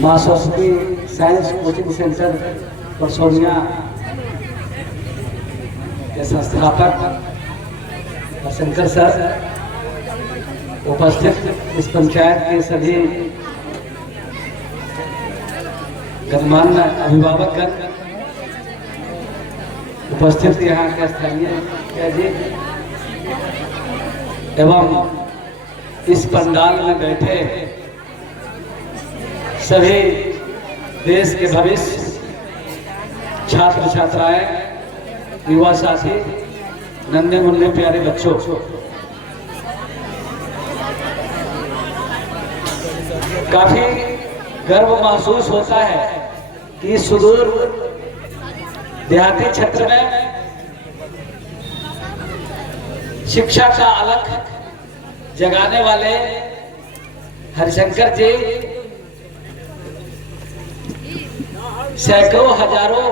माँ Saraswati science coaching centre Parsonia के संस्थापक शंकर सर, उपस्थित इस पंचायत के सभी गणमान्य अभिभावक, उपस्थित यहाँ के स्थानीय जी एवं इस पंडाल में बैठे सभी देश के भविष्य, छात्र छात्राएं, युवा साथी, नन्हे मुन्ने प्यारे बच्चों, काफी गर्व महसूस होता है कि सुदूर देहाती क्षेत्र में शिक्षा का अलख जगाने वाले हरिशंकर जी सैकड़ों हजारों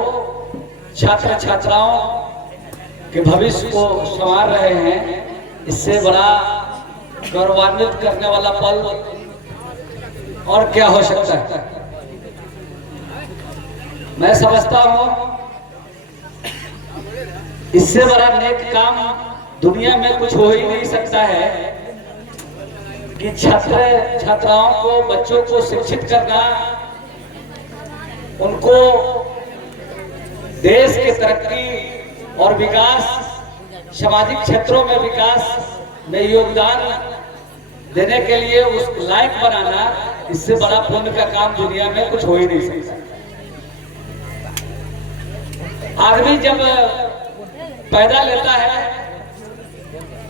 छात्र छात्राओं के भविष्य को संवार रहे हैं। इससे बड़ा गौरवान्वित करने वाला पल और क्या हो सकता है। मैं समझता हूं इससे बड़ा नेक काम दुनिया में कुछ हो ही नहीं सकता है कि छात्र छात्राओं को, बच्चों को शिक्षित करना, उनको देश की तरक्की और विकास, सामाजिक क्षेत्रों में विकास में योगदान देने के लिए उस लायक बनाना, इससे बड़ा पुण्य का काम दुनिया में कुछ हो ही नहीं सकता। आदमी जब पैदा लेता है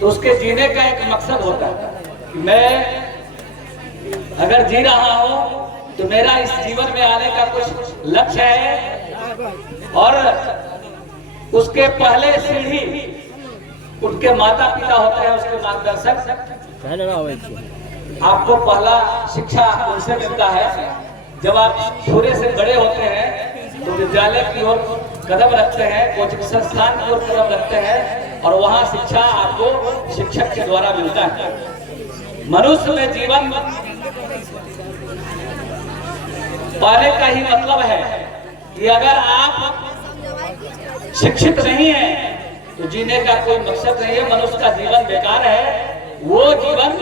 तो उसके जीने का एक मकसद होता है कि मैं अगर जी रहा हूं तो मेरा इस जीवन में आने का कुछ लक्ष्य है, और उसके पहले सीढ़ी उनके माता पिता होते हैं, उसके मार्गदर्शक। आपको पहला शिक्षा उनसे मिलता है। जब आप छोटे से बड़े होते हैं तो विद्यालय की ओर कदम रखते हैं, कोचिंग संस्थान की ओर कदम रखते हैं, और वहां शिक्षा आपको शिक्षक के द्वारा मिलता है। मनुष्य में जीवन पाने का ही मतलब है कि अगर आप शिक्षित नहीं है तो जीने का कोई मकसद नहीं है। मनुष्य का जीवन बेकार है, वो जीवन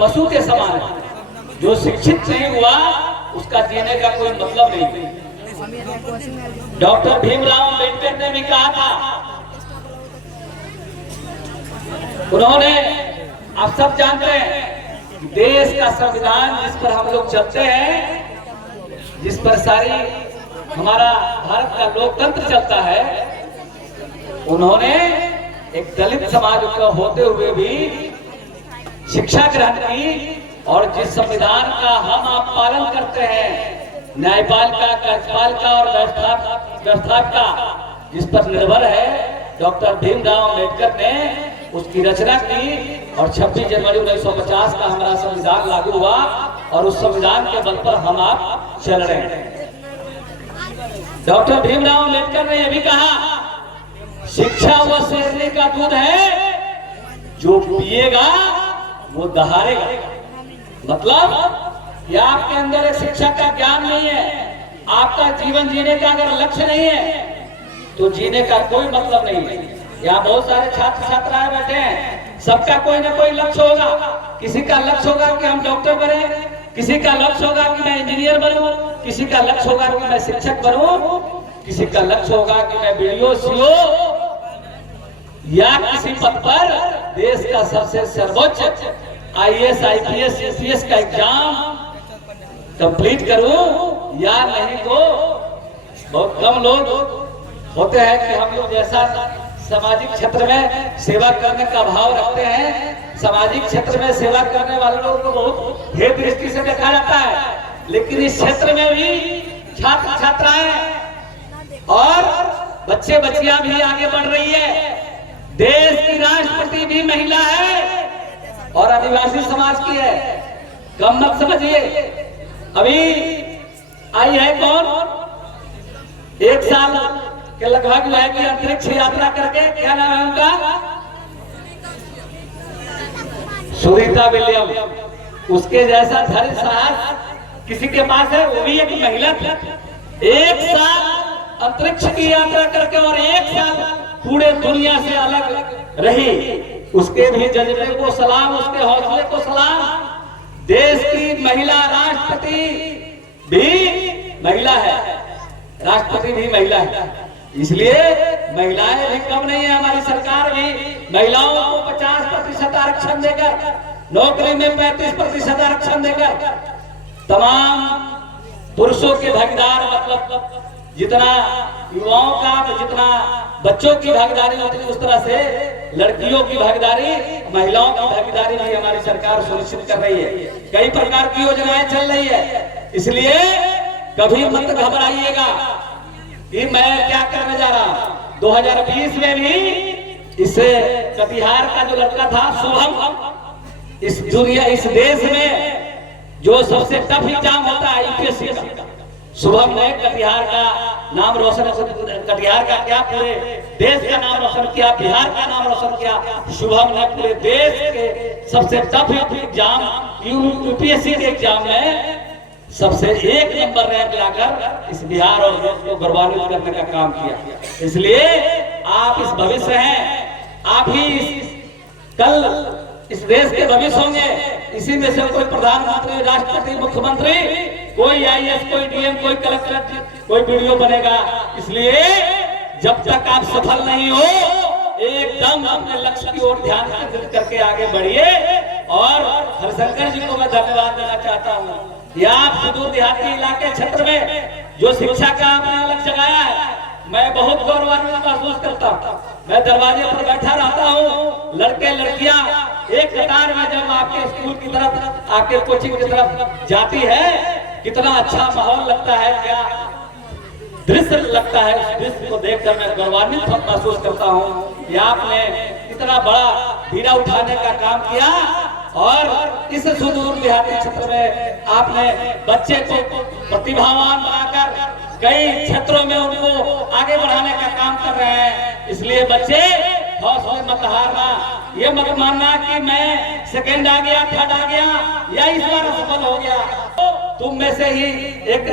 पशु के समान है। जो शिक्षित नहीं हुआ उसका जीने का कोई मतलब नहीं। डॉक्टर भीमराव अम्बेडकर ने भी कहा था, उन्होंने, आप सब जानते हैं, देश का संविधान जिस पर हम लोग चलते हैं, जिस पर सारी हमारा भारत का लोकतंत्र चलता है, उन्होंने एक दलित समाज का होते हुए भी शिक्षा ग्रहण की, और जिस संविधान का हम आप पालन करते हैं, न्यायपालिका, कार्यपालिका और व्यवस्था का जिस पर निर्भर है, डॉक्टर भीमराव अम्बेडकर ने उसकी रचना की, और 26 जनवरी 1950 का हमारा संविधान लागू हुआ, और उस संविधान के बल पर हम आप चल रहे हैं। डॉक्टर भीमराव अम्बेडकर ने यह भी कहा, शिक्षा वो शेरनी का दूध है, जो पिएगा वो दहाड़ेगा। मतलब कि आपके अंदर एक शिक्षा का ज्ञान नहीं है, आपका जीवन जीने का अगर लक्ष्य नहीं है तो जीने का कोई मतलब नहीं है। यहाँ बहुत सारे छात्र छात्राएं बैठे हैं, सबका कोई ना कोई लक्ष्य होगा। किसी का लक्ष्य होगा कि हम डॉक्टर बने, किसी का लक्ष्य होगा कि मैं इंजीनियर बनूं, किसी का लक्ष्य होगा कि मैं शिक्षक बनूं, किसी का लक्ष्य होगा कि मैं बीडीओ, सीओ या किसी पद पर देश का सबसे सर्वोच्च आईएएस, आईपीएस, सीसीएस का एग्जाम कंप्लीट करूं, या नहीं तो बहुत कम लोग होते हैं कि हम लोग जैसा सामाजिक क्षेत्र में सेवा करने का भाव रखते हैं, सामाजिक क्षेत्र में सेवा करने वाले लोगों को बहुत हे दृष्टि से देखा जाता है। लेकिन इस क्षेत्र में भी छात्र छात्राएं और बच्चे बच्चियां भी आगे बढ़ रही है। देश की राष्ट्रपति भी महिला है और आदिवासी समाज की है। कम मत समझिए। अभी आई है कौन, 1 साल के लगभग जो है कि अंतरिक्ष यात्रा करके, क्या नाम है उनका, सुनीता विलियम। उसके जैसा धैर्य साहस किसी के पास है, वो भी एक महिला थी। 1 साल अंतरिक्ष की यात्रा करके और 1 साल पूरे दुनिया से अलग रही, उसके भी जज्बे को सलाम, उसके हौसले को सलाम। देश की महिला राष्ट्रपति भी महिला है, राष्ट्रपति भी महिला है, इसलिए महिलाएं भी कम नहीं है। हमारी सरकार भी महिलाओं को 50% आरक्षण देकर, नौकरी में 35% आरक्षण देकर तमाम पुरुषों के भागीदार, मतलब जितना युवाओं का, जितना बच्चों की भागीदारी होती है, उस तरह से लड़कियों की भागीदारी, महिलाओं की भागीदारी भी हमारी सरकार सुनिश्चित कर रही है। कई प्रकार की योजनाएं चल रही है, इसलिए कभी मत घबराइएगा कि मैं क्या करने जा रहा हूं। 2020 में भी इससे कटिहार का जो लड़का था शुभम, इस दुनिया, इस देश में जो सबसे टफ एग्जाम होता है यूपीएससी का, शुभम ने कटिहार का नाम रोशन, कटिहार का क्या पूरे देश का नाम रोशन किया, बिहार का नाम रोशन किया। शुभम ने पूरे देश के सबसे टफ एग्जाम यूपीएससी के एग्जाम में सबसे 1 नंबर रैंक लाकर इस बिहार और देश को गौरवान्वित करने का काम किया। इसलिए आप इस भविष्य हैं, आप ही कल इस देश के भविष्य होंगे। इसी में से कोई प्रधानमंत्री, राष्ट्रपति, मुख्यमंत्री, कोई आईएएस, कोई डीएम, कोई कलेक्टर, कोई वीडियो बनेगा। इसलिए जब तक आप सफल नहीं हो, एकदम अपने लक्ष्य की ओर ध्यान केंद्रित करके आगे बढ़िए। और हरिशंकर जी को मैं धन्यवाद देना चाहता हूँ। या आप सुदूर देहाती इलाके क्षेत्र में जो शिक्षा का आपने अलग जगाया है, मैं बहुत गौरवान्वित महसूस करता हूँ। मैं दरवाजे पर बैठा रहता हूँ, लड़के लड़कियां एक कतार में जब आपके स्कूल की तरफ, आपके कोचिंग की तरफ जाती है, कितना अच्छा माहौल लगता है, क्या दृश्य लगता है। उस दृश्य को देखकर मैं गौरवान्वित महसूस करता हूँ कि आपने इतना बड़ा बीड़ा उठाने का काम किया और इस सुदूर देहाती क्षेत्र में आपने बच्चे को प्रतिभावान बनाकर कई क्षेत्रों में उनको आगे बढ़ाने का काम कर रहे हैं। इसलिए बच्चे हौसले मत हारना, ये मत मानना कि मैं सेकंड आ गया, थर्ड आ गया या इस बार सफल हो गया। तुम में से ही एक